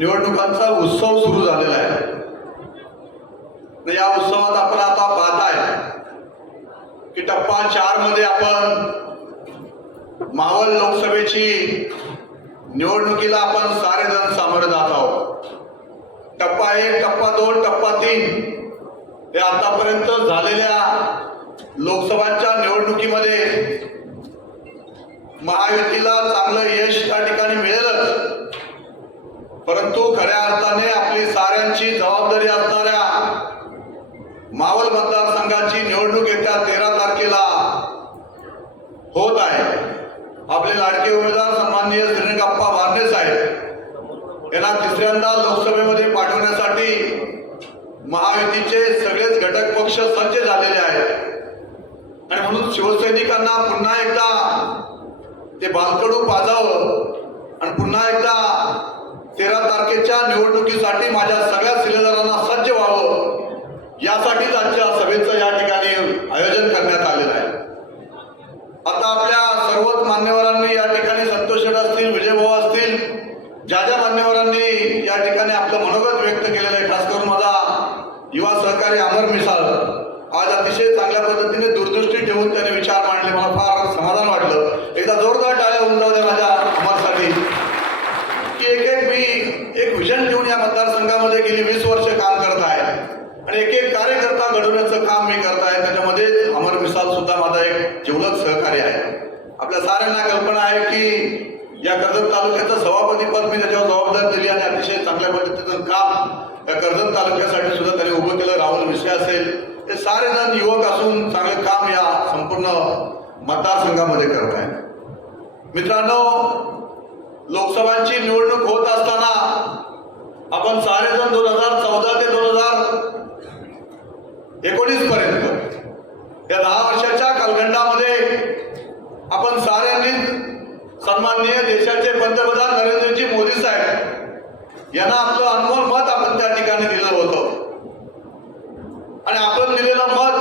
निवडणुकांचा उत्सव सुरू झालेला आहे. या उत्सवात आपण आता पाहताय की टप्पा चारमध्ये आपण मावळ लोकसभेची निवडणुकीला आपण सारे जण सामोरे जात आहोत. टप्पा एक टप्पा दोन टप्पा तीन हे आतापर्यंत झालेल्या लोकसभांच्या निवडणुकीमध्ये महायुतीला चांगलं यश त्या ठिकाणी मिळेलच. परंतु खऱ्या अर्थाने आपली साऱ्यांची जबाबदारी असणाऱ्या मावल मतदारसंघाची निवडणूक येत्या तेरा तारखेला होत आहे. आपले लाडके उमेदवार सन्माननीय श्रीरंगप्पा वारणे साहेब यांना तिसऱ्यांदा लोकसभेमध्ये पाठवण्यासाठी महायुतीचे सगळेच घटक पक्ष सज्ज झालेले आहेत. आणि म्हणून शिवसैनिकांना पुन्हा एकदा ते बालकडू पाजावं आणि पुन्हा एकदा तेरा तारखेच्या निवडणुकीसाठी माझ्या सगळ्या शिलेदारांना सज्ज व्हावं. यासाठीच आजच्या सभेचं या ठिकाणी आयोजन करण्यात आलेलं आहे. आता आपल्या सर्वच मान्यवरांनी या ठिकाणी संतोष शेठ असतील विजयभाऊ असतील ज्या ज्या मान्यवरांनी या ठिकाणी आपलं मनोगत व्यक्त केलेलं आहे खास करून माझा युवा सहकारी अमर मिसाळ आज अतिशय चांगल्या पद्धतीने दूरदृष्टी ठेवून त्याने विचार मांडले मला फार समाधान वाटलं एकदा जोरदार टाळ्या होऊन जाऊ द्या माझ्या अमरसाठी की एक एक मी एक विजन घेऊन या मतदारसंघामध्ये गेली वीस वर्ष काम करत आहे आणि एक एक कार्यकर्ता घडवण्याचं काम मी करत आहे त्याच्यामध्ये अमर मिसाल सुद्धा माझा एक जिवलग सहकारी आहे आपल्या साऱ्यांना कल्पना आहे की या कर्जत तालुक्याचं सभापती पद मी त्याच्यावर जबाबदारी दिली आणि अतिशय चांगल्या पद्धतीचं काम या कर्जत तालुक्यासाठी सुद्धा त्यांनी उभं केलं राहुल विषय असेल हे सारे जण युवक असून चांगलं काम या संपूर्ण मतदारसंघामध्ये करत आहे मित्रांनो लोकसभांची निवडणूक होत असताना आपण सारेजण दोन हजार चौदा ते दोन हजार एकोणीस पर्यंत या दहा वर्षाच्या कालखंडामध्ये आपण साऱ्यांनी सन्माननीय देशाचे पंतप्रधान नरेंद्रजी मोदी साहेब यांना आपलं अनमोल मत आपण त्या ठिकाणी दिलं होतं. आणि आपण दिलेलं मत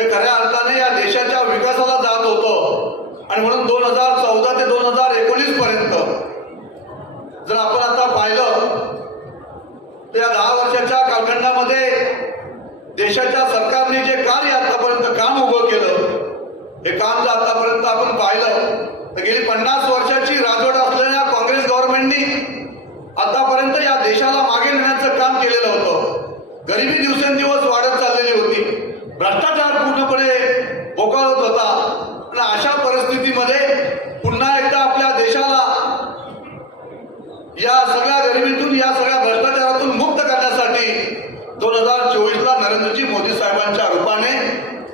हे खऱ्या अर्थाने या देशाच्या विकासाला जात होतं. आणि म्हणून दोन हजार चौदा ते दोन हजार एकोणीस पर्यंत जर आपण आता पाहिलं तर या दहा वर्षाच्या कालखंडामध्ये देशाच्या सरकारने जे कार्य आतापर्यंत काम उभं केलं हे काम जर आतापर्यंत आपण पाहिलं तर गेली पन्नास वर्षाची राजवट असलेल्या काँग्रेस गव्हर्नमेंटनी आतापर्यंत या देशाला मागे नेण्याचं काम केलेलं होतं. गरिबी दिवसेंदिवस वाढत चाललेली होती. भ्रष्टाचार पूर्णपणे बोकाळत होता आणि अशा परिस्थितीमध्ये पुन्हा एकदा आपल्या देशाला या सगळ्या गरिबीतून या सगळ्या भ्रष्टाचारातून मुक्त करण्यासाठी दोन हजार चोवीसला नरेंद्रजी मोदी साहेबांच्या रूपाने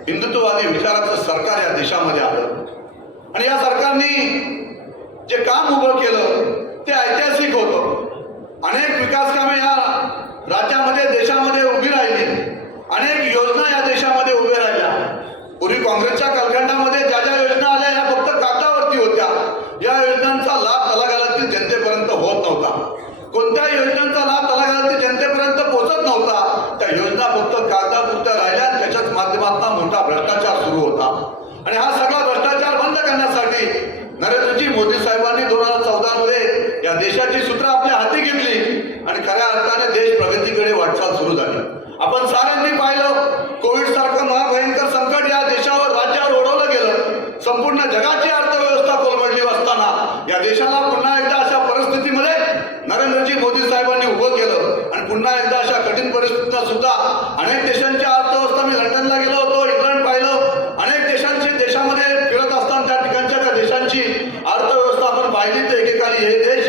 हिंदुत्ववादी विचाराचं सरकार या देशामध्ये आलं आणि या सरकारने जे काम उभं केलं ते ऐतिहासिक होतं अनेक विकास कामे या राज्यामध्ये देशामध्ये उभी राहिली. अनेक योजना या देशामध्ये उभ्या राहिल्या. पूर्वी काँग्रेसच्या कालखंडामध्ये ज्या ज्या योजना आल्या ह्या फक्त कागदावरती होत्या. या योजनांचा लाभ तलागालातील जनतेपर्यंत होत नव्हता. कोणत्या योजनांचा लाभ तलागालातील जनतेपर्यंत पोहोचत नव्हता. त्या योजना फक्त कागदापुरत्या राहिल्या त्याच्याच माध्यमातून मोठा भ्रष्टाचार सुरू होता. आणि हा सगळा भ्रष्टाचार बंद करण्यासाठी नरेंद्रजी मोदी साहेबांनी दोन हजार चौदा मध्ये या देशाची सूत्र आपल्या हाती घेतली. आणि खऱ्या अर्थाने देश प्रगतीकडे वाटचाल सुरू झाली. आपण साऱ्यांनी पाहिलं कोविड सारखं महाभयंकर संकट या देशावर राज्यावर ओढवलं गेलं. संपूर्ण जगाची अर्थव्यवस्था कोलमडली असताना या देशाला पुन्हा एकदा अशा परिस्थितीमध्ये नरेंद्रजी मोदी साहेबांनी उभं केलं. आणि पुन्हा एकदा अशा कठीण परिस्थितीत सुद्धा अनेक देशांच्या अर्थव्यवस्था मी लंडनला गेलो होतो इंग्लंड पाहिलं अनेक देशांची देशामध्ये फिरत असताना त्या ठिकाणच्या त्या देशांची अर्थव्यवस्था आपण पाहिली तर एकेकाळी हे देश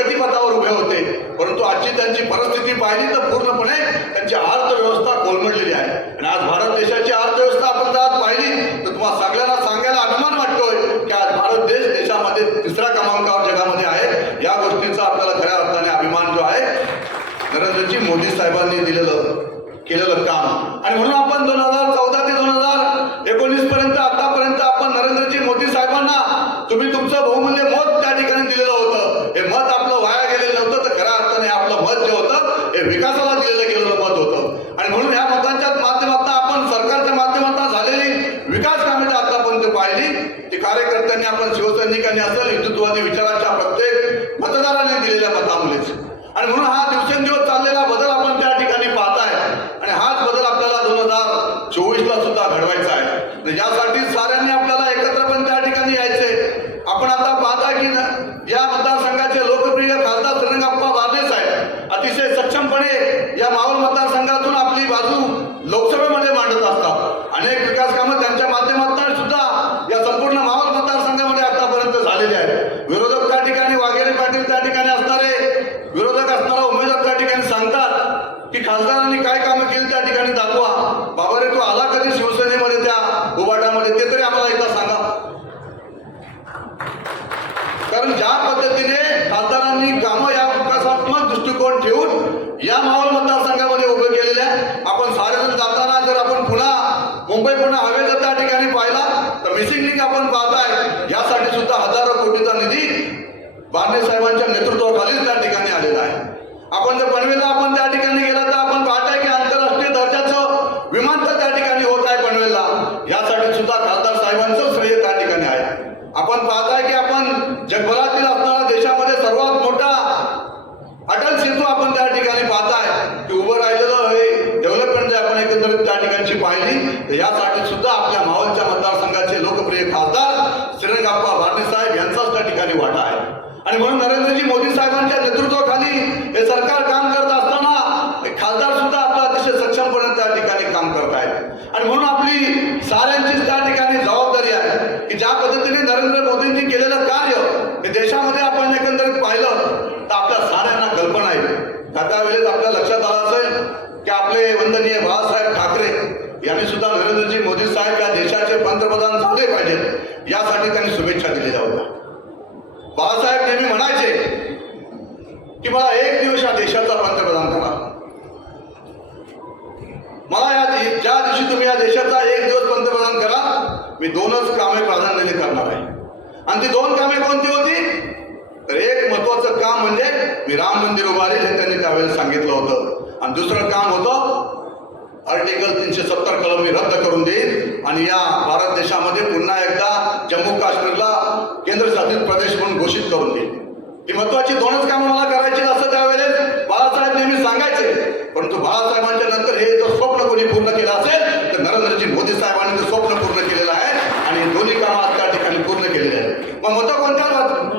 प्रगतीपथावर उभे होते. परंतु आजची त्यांची परिस्थिती पाहिली तर पूर्णपणे त्यांची अर्थव्यवस्था कोलमडलेली आहे. आणि आज भारत देशाची अर्थव्यवस्था आपण जर आज पाहिली तर तुम्हाला सगळ्यांना सांगायला अभिमान वाटतोय की आज भारत देश देशामध्ये तिसऱ्या क्रमांकावर जगामध्ये आहे. या गोष्टीचा आपल्याला खऱ्या अर्थाने अभिमान जो आहे नरेंद्रजी मोदी साहेबांनी दिलेलं केलेलं काम. आणि म्हणून आपण दोन हजार चौदा ते दोन हजार एकोणीस पर्यंत आतापर्यंत आपण नरेंद्रजी मोदी साहेबांना तुम्ही तुमचं बहुमूल्य मत त्या ठिकाणी दिलेलं होतं हे मत आपलं वाया गेलेलं नव्हतं तर खऱ्या अर्थाने आपलं मत जे होतं हे विकासाला दिलेलं गेलेलं मत होतं. आणि म्हणून ह्या मतांच्या माध्यमातून आपण सरकारच्या माध्यमातून झालेली विकास कामे आतापर्यंत पाहिली. ती कार्यकर्त्यांनी आपण शिवसैनिकांनी असेल हिंदुत्ववादी विचाराच्या प्रत्येक मतदारांनी दिलेल्या मतामुळेच आणि म्हणून हा दिवसेंदिवस चाललेला बदल आपण त्या ठिकाणी पाहताय. आणि हाच बदल आपल्याला दोन हजार चोवीसला सुद्धा घडवायचा आहे. यासाठी साऱ्यांनी आपल्याला एकत्रपणे त्या ठिकाणी यायचे आपण आता पाहता की न- या मतदारसंघाचे लोकप्रिय खासदार श्रीरंगाप्पा बारणे साहेब अतिशय सक्षमपणे या मावळ मतदारसंघातून आपली बाजू लोकसभेमध्ये मांडत असतात अनेक विकास कामं त्यांच्या माध्यमातून सुद्धा या संपूर्ण मावळ मतदारसंघामध्ये आतापर्यंत झालेले आहेत विरोधक त्या ठिकाणी वाघेरे पाटील त्या ठिकाणी असणारे विरोधक असणारा उमेदवार त्या ठिकाणी सांगतात की खासदारांनी काय कामं केली त्या ठिकाणी दाखवा बाबा रे तो आला कधी शिवसेनेमध्ये त्या उभाटामध्ये ते तरी आम्हाला एकदा सांगा. कारण ज्या पद्धतीने खासदारांनी कामं या विकासात्मक दृष्टिकोन ठेवून या मावळ मतदारसंघामध्ये उभे केलेले आहे आपण सारेजण जाताना जर आपण पुन्हा मुंबई पुन्हा हवे जर त्या ठिकाणी पाहिला तर मिसिंग लिंक आपण पाहताय. यासाठी सुद्धा हजारो कोटीचा निधी बांडे साहेबांच्या नेतृत्वाखालीच त्या ठिकाणी आलेला आहे. आपण जर पनवेलला आपण त्या ठिकाणी गेला तर आपण पाहताय की आंतरराष्ट्रीय दर्जाचं विमानतळ त्या ठिकाणी होत आहे पनवेलला. साहेबांचं श्रेय त्या ठिकाणी आहे. आपण पाहताय की आपण जगभरातील असणारा देशामध्ये सर्वात मोठा अटल सेतू आपण त्या ठिकाणी पाहताय. की उभं राहिलेलं हे डेव्हलपमेंट जे आपण एकंदरीत त्या ठिकाणची पाहिली तर या सुद्धा आपल्या मावळच्या मतदारसंघाचे लोकप्रिय खासदार श्रीरंगाप्पा भारणे साहेब यांचाच त्या ठिकाणी वाटा आहे आणि म्हणून नरेंद्रजी मोदी साहेबांच्या नेतृत्वाखाली हे सरकार काम करत असताना हे खासदार सुद्धा आपला अतिशय सक्षमपणे त्या ठिकाणी काम करत आहेत आणि म्हणून आपली साऱ्यांचीच त्या ठिकाणी जबाबदारी आहे की ज्या पद्धतीने नरेंद्र मोदींनी केलेलं कार्य हे देशामध्ये आपण एकंदरीत पाहिलं तर आपल्या साऱ्यांना कल्पना आहे त्या त्यावेळेस आपल्या लक्षात आलं असेल की आपले वंदनीय बाळासाहेब ठाकरे यांनी सुद्धा नरेंद्रजी मोदी साहेब या देशाचे पंतप्रधान झाले पाहिजेत यासाठी त्यांनी शुभेच्छा दिलेल्या होत्या बाळासाहेब नेहमी म्हणायचे की मला एक दिवस या देशाचा पंतप्रधान करा मला या ज्या दिवशी तुम्ही या देशाचा एक दिवस पंतप्रधान करा मी दोनच कामे प्राधान्याने करणार आहे. आणि ती दोन कामे कोणती होती? तर एक महत्वाचं काम म्हणजे मी राम मंदिर उभारेल हे त्यांनी त्यावेळेस सांगितलं होतं. आणि दुसरं काम होतं आर्टिकल तीनशे सत्तर कलम मी रद्द करून देईन. आणि या भारत देशामध्ये पुन्हा एकदा जम्मू काश्मीरला केंद्रशासित प्रदेश म्हणून घोषित करून देईन. ही महत्वाची दोनच कामं मला करायची सांगायचे. परंतु बाळासाहेबांच्या नंतर हे जर स्वप्न कोणी पूर्ण केलं असेल तर नरेंद्रजी मोदी साहेबांनी ते स्वप्न पूर्ण केलेलं आहे आणि दोन्ही कामं आज त्या ठिकाणी पूर्ण केलेले आहेत. मग मतं कोणत्या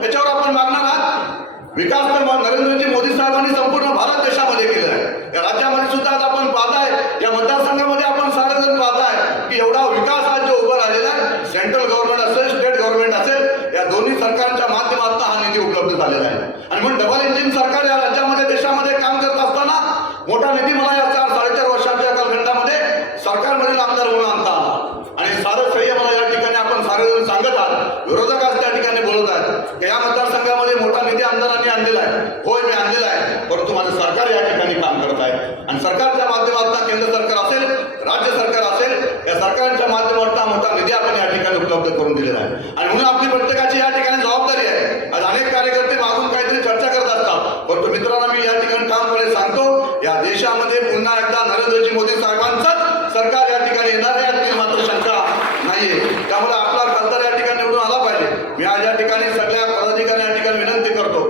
त्याच्यावर आपण मागणार आहात? विकास तर नरेंद्रजी मोदी साहेबांनी संपूर्ण भारत देशामध्ये केलेला आहे. या राज्यामध्ये सुद्धा आज आपण पाहताय या मतदारसंघामध्ये आपण सारेजण पाहताय की एवढा विकास आज जो उभा राहिलेला आहे सेंट्रल गव्हर्नमेंट असेल स्टेट गव्हर्नमेंट असेल या दोन्ही सरकारच्या माध्यमातून हा निधी उपलब्ध झालेला आहे. आणि म्हणून डबल इंजिन सरकार या राज्यामध्ये देशामध्ये काम करत असताना मोठा निधी मला या चार साडेचार वर्षाच्या कालखंडामध्ये सरकारमधील आमदार म्हणून आणता आला आणि सारं श्रेय मला या ठिकाणी आपण सारेजण सांगत आहात विरोधक आज त्या ठिकाणी बोलत आहेत की या मतदारसंघामध्ये मोठा निधी आमदारांनी आणलेला आहे होय मी आणलेला आहे परंतु माझं सरकार या ठिकाणी काम करत आहे आणि सरकारच्या माध्यमातून केंद्र सरकार असेल राज्य सरकार असेल या सरकारांच्या माध्यमातून हा मोठा निधी आपण या ठिकाणी उपलब्ध करून दिलेला आहे आणि म्हणून आपली प्रत्येकाची या ठिकाणी जबाबदारी आहे आज अनेक कार्यकर्ते मागून काहीतरी चर्चा करत असतात परंतु मित्रांना मी या ठिकाणी ठामपणे सांगतो या देशामध्ये पुन्हा एकदा नरेंद्रजी मोदी साहेबांचंच सरकार या ठिकाणी येणार आहे यात मात्र शंका नाहीये त्यामुळे आपला खासदार या ठिकाणी निवडून आला पाहिजे मी आज या ठिकाणी सगळ्या पदाधिकारी या ठिकाणी विनंती करतो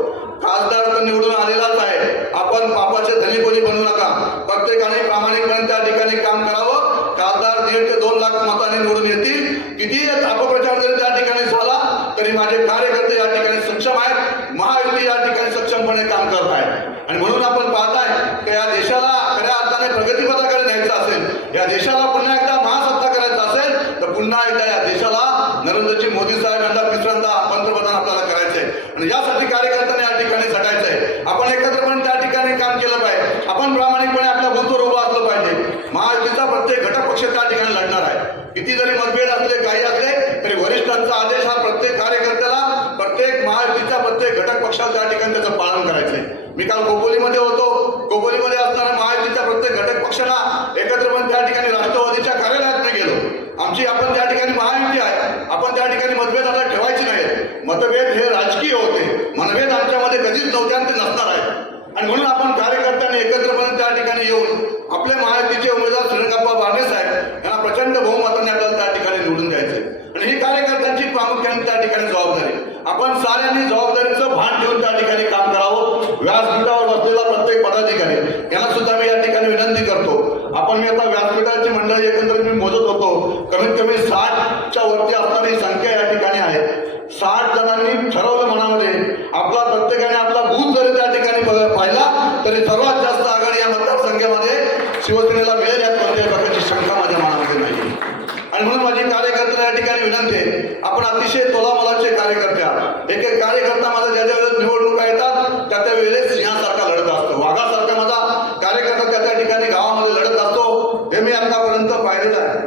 खासदार तर निवडून आलेलाच आहे आपण पापाचे धनी कोणी बनू नका प्रत्येकाने प्रामाणिकपणे त्या ठिकाणी काम करावं खासदार दीड ते दोन लाख मतांनी निवडून येतील किती अपप्रचार जरी त्या ठिकाणी झाला तरी माझे कार्यकर्ते या ठिकाणी सक्षम आहेत. महायुती या ठिकाणी सक्षमपणे काम करत आहे आणि म्हणून आपण पाहताय की या देशाला खऱ्या अर्थाने प्रगतीपथाकडे न्यायचं असेल या देशाला पुन्हा एकदा महासत्ता करायचं असेल तर पुन्हा एकदा या देशाला नरेंद्रजी मोदी साहेब यांना तिसऱ्यांदा पंतप्रधान आपल्याला करायचंय. आणि यासाठी कार्यकर्त्यांनी या ठिकाणी झटायचंय. आपण एकत्रपणे त्या ठिकाणी काम केलं पाहिजे. आपण प्रामाणिकपणे आपल्या बूथवर उभं असलं पाहिजे. महायुतीचा प्रत्येक घटक पक्ष त्या ठिकाणी लढणार आहे. किती जरी मतभेद असले काही असले तरी वरिष्ठांचा आदेश हा प्रत्येक कार्यकर्त्याला प्रत्येक महायुतीच्या प्रत्येक घटक पक्षाला त्या ठिकाणी त्याचं पालन करायचंय. मी काल कोपोलीमध्ये होतो कोपोलीमध्ये असणाऱ्या महायुतीच्या प्रत्येक घटक पक्षाला एकत्रपणे त्या ठिकाणी राष्ट्रवादीच्या कार्यालयात मी गेलो आमची आपण त्या ठिकाणी महायुती आहे आपण त्या ठिकाणी मतभेद आता ठेवायचे नाहीत मतभेद हे राजकीय होते मनभेद आमच्यामध्ये कधीच नव्हते आणि ते नसणार आहे आणि म्हणून आपण कार्यकर्त्यांनी एकत्रपणे त्या ठिकाणी येऊन आपले महायुतीचे उमेदवार श्रीरंगप्पा बारणे साहेब यांना प्रचंड बहुमताने आपल्याला त्या ठिकाणी निवडून द्यायचे आणि ही कार्यकर्त्यांची प्रामुख्याने त्या ठिकाणी जबाबदारी आपण साऱ्यांनी जबाबदारीचं भान ठेवून त्या ठिकाणी काम करावं. व्यासपीठावर बसलेला प्रत्येक पदाधिकारी यांना सुद्धा मी या ठिकाणी विनंती करतो. आपण मी आता व्यासपीठाची मंडळी एकंदरीत मी मोजत होतो. कमीत कमी साठच्या वरती असणारी संख्या या ठिकाणी आहे. साठ जणांनी ठरवलं मनामध्ये आपला प्रत्येकाने आपला बूथ जरी त्या ठिकाणी पाहिला तरी सर्वात जास्त आघाडी या मतदारसंघामध्ये शिवसेनेला मिळेल यात कोणत्याही प्रकारची शंका माझ्या मनामध्ये नाही आणि म्हणून माझी कार्यकर्त्याला या ठिकाणी विनंती आहे. आपण अतिशय तोलामोलाचे कार्यकर्ते आहात एक एक कार्यकर्ता माझा ज्या ज्या वेळेस निवडणुका येतात त्या त्या वेळेस सिंहासारखा लढत असतो. वाघासारखा माझा कार्यकर्ता त्या त्या ठिकाणी गावामध्ये लढत असतो हे मी आतापर्यंत पाहिलेलं आहे.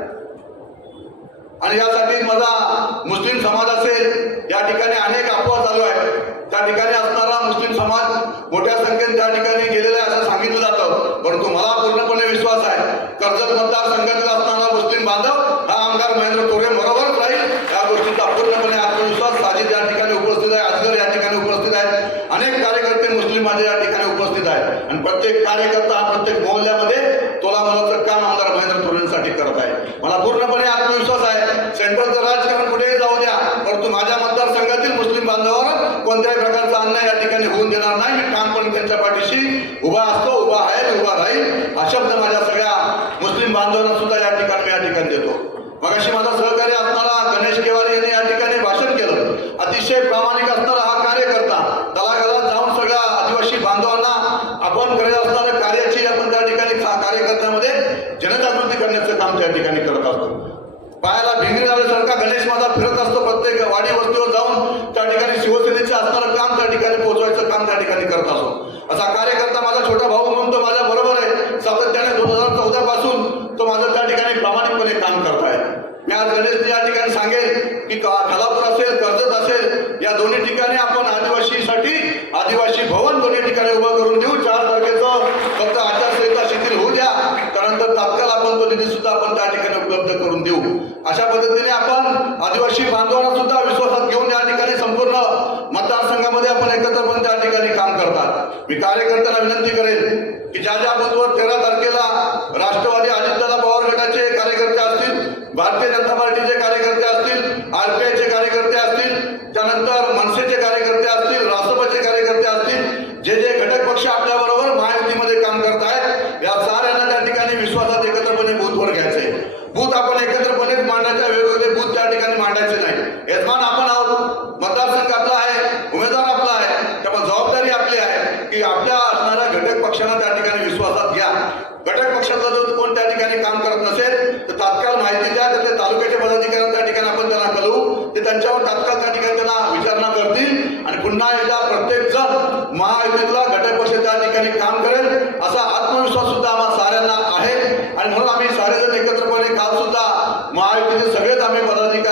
आणि यासाठी माझा मुस्लिम समाज असेल या ठिकाणी अनेक अफवा चालू आहे त्या ठिकाणी असणारा मुस्लिम समाज मोठ्या संख्येने त्या ठिकाणी गेलेला आहे असं सांगितलं जातं. परंतु मला पूर्णपणे विश्वास आहे कर्जत मतदारसंघातील असणारा मुस्लिम बांधव हा आमदार महेंद्र तोरे बरोबर राहील या गोष्टीचा पूर्णपणे आत्मविश्वास साजिद या ठिकाणी उपस्थित आहे अजगर या ठिकाणी उपस्थित आहेत अनेक कार्यकर्ते मुस्लिम माझे या ठिकाणी उपस्थित आहेत आणि प्रत्येक कार्यकर्ता हा प्रत्येक मोहल्ल्यामध्ये तोलामोलाचं काम आमदार महेंद्र तुरेंसाठी करत आहे. मला पूर्णपणे आत्मविश्वास आहे. सेंट्रलचं राजकारण कुठेही जाऊ द्या परंतु माझ्या मतदारसंघातील मुस्लिम बांधवावर कोणत्याही प्रकारचा अन्याय या ठिकाणी होऊन देणार नाही. मी ठामपणे त्यांच्या पाठीशी उभा असतो उभा आहे आणि उभा राहील हा शब्द माझ्या सगळ्या मुस्लिम बांधवांना सुद्धा या ठिकाणी मी या ठिकाणी देतो मगाशी माझा सहकारी असणारा गणेश केवारी यांनी या ठिकाणी भाषण केलं अतिशय प्रामाणिक असणारा हा कार्यकर्ता तलागाला जाऊन सगळ्या आदिवासी बांधवांना आपण करत असणाऱ्या कार्याची आपण त्या ठिकाणी का- कार्यकर्त्यामध्ये जनजागृती करण्याचं काम त्या ठिकाणी करत असतो पायाला भिंगरी लावल्यासारखा गणेश माझा फिरत असतो प्रत्येक वाडी वस्तीवर जाऊन त्या ठिकाणी शिवसेनेचं असणारं काम त्या ठिकाणी काम त्या ठिकाणी करत असो. असा कार्यकर्ता माझा छोटा भाऊ म्हणून तो माझ्या बरोबर आहे. सातत्याने दोन हजार चौदा पासून तो माझं त्या ठिकाणी प्रामाणिकपणे काम करत आहे मी आज गणेश या ठिकाणी सांगेल की खालापूर असेल कर्जत असेल या दोन्ही ठिकाणी आपण आदिवासीसाठी आदिवासी भवन दोन्ही ठिकाणी उभं करून देऊ. चार तारखेचं फक्त आचारसंहिता शिथिल होऊ द्या. त्यानंतर तात्काळ आपण तो निधी सुद्धा आपण त्या ठिकाणी उपलब्ध करून देऊ. अशा पद्धतीने आपण आदिवासी बांधवांना सुद्धा विश्वासात घेऊन या ठिकाणी संपूर्ण मतदारसंघामध्ये आपण एकत्रपणे त्या ठिकाणी काम करतात मी कार्यकर्त्यांना विनंती करेन की ज्या ज्या बूथवर तेरा तारखेला राष्ट्रवादी अजितदादा पवार गटाचे कार्यकर्ते असतील भारतीय जनता पार्टीचे कार्यकर्ते असतील आरपीआयचे कार्यकर्ते असतील त्यानंतर मनसेचे कार्यकर्ते असतील रासपचे कार्यकर्ते असतील जे जे घटक पक्ष आपल्या बरोबर महायुतीमध्ये काम करत आहेत या साऱ्यांना त्या ठिकाणी विश्वासात एकत्रपणे बूथवर घ्यायचंय बूथ आपण एकत्रपणेच मांडायचे वेगवेगळे बूथ त्या ठिकाणी मांडायचे नाही. यजमान आपण आहोत. मतदारसंघ आपला आहे. उमेदवार आपला आहे. त्यामुळे जबाबदारी आपली आहे की आपल्या असणाऱ्या घटक पक्षांना त्या ठिकाणी विश्वासात घ्या. घटक पक्षातला जर कोण त्या ठिकाणी काम करत नसेल तर तात्काळ माहिती द्या. तर ते तालुक्याच्या पदाधिकाऱ्यांना त्या ठिकाणी आपण त्यांना कळवू. ते त्यांच्यावर तात्काळ त्या ठिकाणी त्यांना विचारणा करतील. आणि पुन्हा एकदा प्रत्येक जण महायुतीतला घटक पक्ष त्या ठिकाणी काम करेल असा आत्मविश्वास सुद्धा आम्हा साऱ्यांना आहे. आणि म्हणून आम्ही सारेजण एकत्रपणे काल सुद्धा महायुतीचे सगळेच आम्ही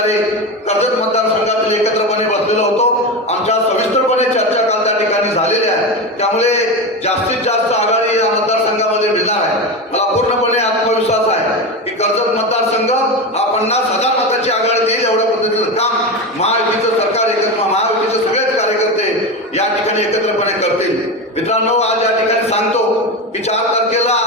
प्रकारे कर्जत मतदारसंघातील एकत्रपणे बसलेलो होतो आमच्या सविस्तरपणे चर्चा काल त्या ठिकाणी झालेली आहे त्यामुळे जास्तीत जास्त आघाडी या मतदारसंघामध्ये मिळणार आहे मला पूर्णपणे आत्मविश्वास आहे की कर्जत मतदारसंघ हा पन्नास हजार मताची आघाडी देईल एवढ्या पद्धतीचं काम महायुतीचं सरकार एकत्र महायुतीचे सगळेच कार्यकर्ते या ठिकाणी एकत्रपणे करतील मित्रांनो आज या ठिकाणी सांगतो की चार तारखेला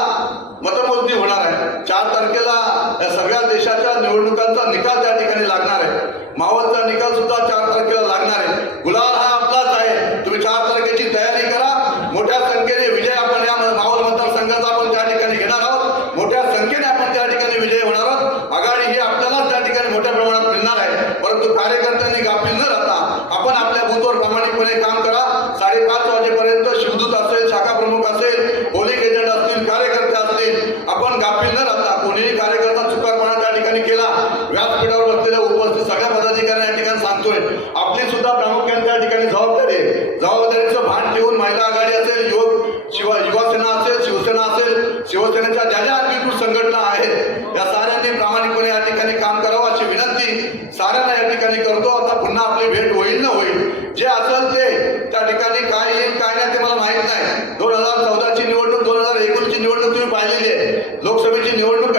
मतमोजणी होणार आहे चार तारखेला या सगळ्या देशाच्या निवडणुकांचा निकाल त्या ठिकाणी लागणार आहे. मावळचा निकाल सुद्धा चार तारखेला लागणार आहे. गुलाल हा आपलाच आहे. तुम्ही चार तारखेची तयारी करा. मोठ्या संख्येने विजय आपण या मावळ मतदारसंघाचा आपण त्या ठिकाणी घेणार आहोत मोठ्या संख्येने आपण त्या ठिकाणी विजय होणार आहोत आघाडी ही आपल्यालाच त्या ठिकाणी मोठ्या प्रमाणात मिळणार आहे परंतु कार्यकर्त्यांनी गाफील न राहता आपण आपल्या बूथवर प्रामाणिकपणे काम करा साडेपाच वाजेपर्यंत शिवदूत असेल शाखा प्रमुख असेल पोलिंग एजंट असतील कार्यकर्ते असतील आपण गाफील न राहता कोणीही कार्यकर्ता चुकारपणा त्या ठिकाणी केला व्यासपीठावर बसलेल्या उपस्थित सगळ्या पदाधिकाऱ्यांना या ठिकाणी सांगतोय आपली सुद्धा प्रामुख्याने त्या ठिकाणी जबाबदारी आहे जबाबदारीचं भान ठेवून महिला आघाडी असेल युवक शिवा युवासेना असेल शिवसेना असेल शिवसेनेच्या ज्या ज्या अधिकृत संघटना आहेत या साऱ्यांनी प्रामाणिकपणे या ठिकाणी काम करावं अशी विनंती साऱ्यांना या ठिकाणी करतो आता पुन्हा आपली भेट होईल ना होईल जे असेल ते त्या ठिकाणी काय येईल काय नाही ते मला माहीत नाही दोन हजार चौदाची निवडणूक दोन हजार एकोणीसची निवडणूक तुम्ही पाहिलेली आहे लोकसभेची निवडणूक